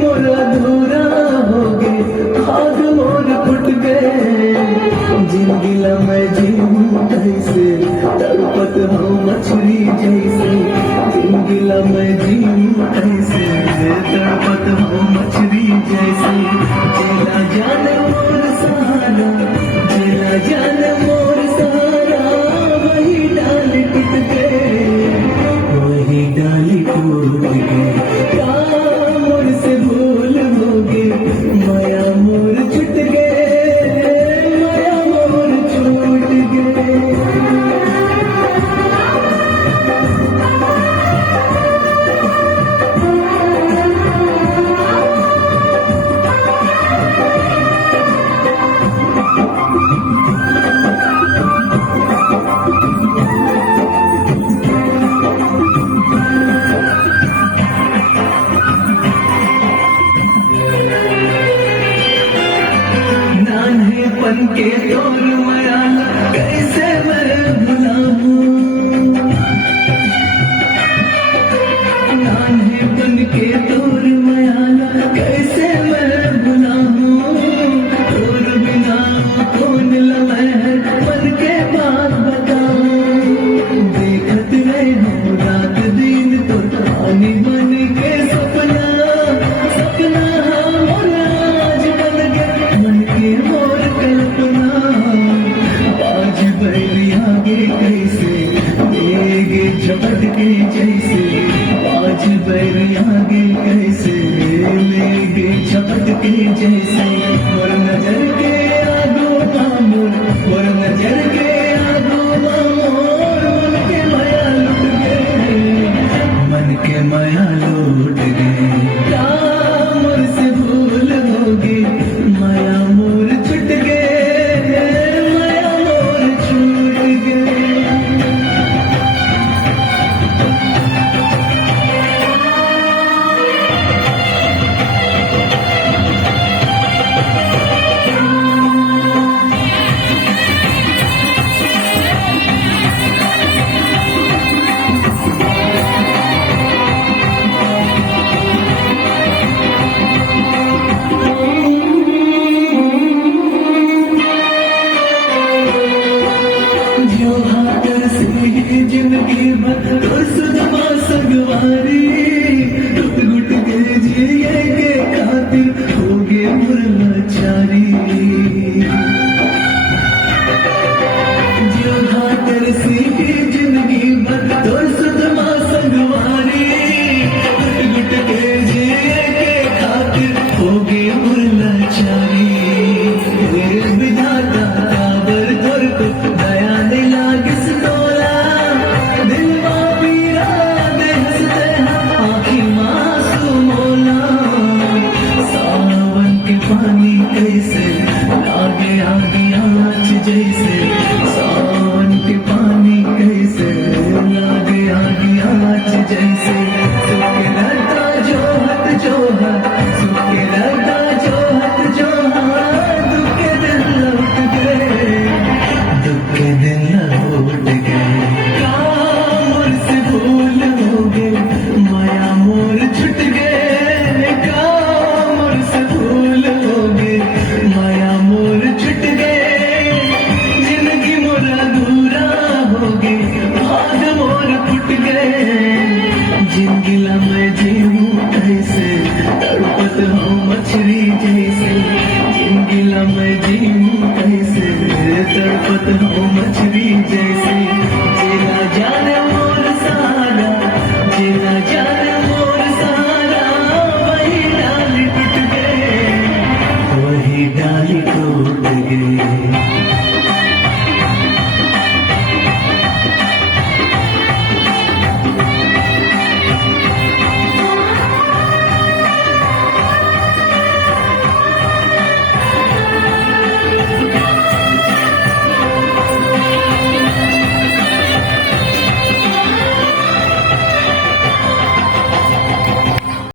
मोर अधूरा हो गए, भाग मोर फुट गए। जिंदगी ला मैं जीऊं कैसे, तड़पत हूँ मछली जैसे। जिंदगी ला मैं जीऊं कैसे, तड़पत हूँ मछली जैसे। जेला जान मोर सहारा, जेला जान मोर सहारा, वही डाल टूट गए, वही डाली टूट गए। क्या मोर से भूल होगे, माया मोर छूट गए, माया मोर छूट गए। नान्हेपन के तौर मयाला कैसे मैं भुलाऊं, नान्हेपन के तौर मयाला कैसे मैं भुलाऊं। तोर बिना कौन लम्हे मन के बात बताऊं। देखत रहे हो रात दिन तो पानी बन के सपना, सपना मोर आज बन गया मन के मोर कल्पना। आज बैरी आगे कैसे लेगे झपट के जैसे, आज बैरी आगे कैसे लेगे झपट के जैसे। मोर नजर के आगो मामूर, मोर नजर के आगो मामूर, मन के माया लुट गए, मन के माया लूट गए। क्या मोर से भूल होगी, माया मोर छूट गए, माया मोर छूट गए। जो हाथ से ही जिंदगी भर सुधमा संगवारी, टूट गुट के जिए के खातिर हो गए मुरलाचारी। जो हाथ से ही जिंदगी भर सुधमा संगवारी, टूट गुट के जिए के खातिर हो गए मुरलाचारी।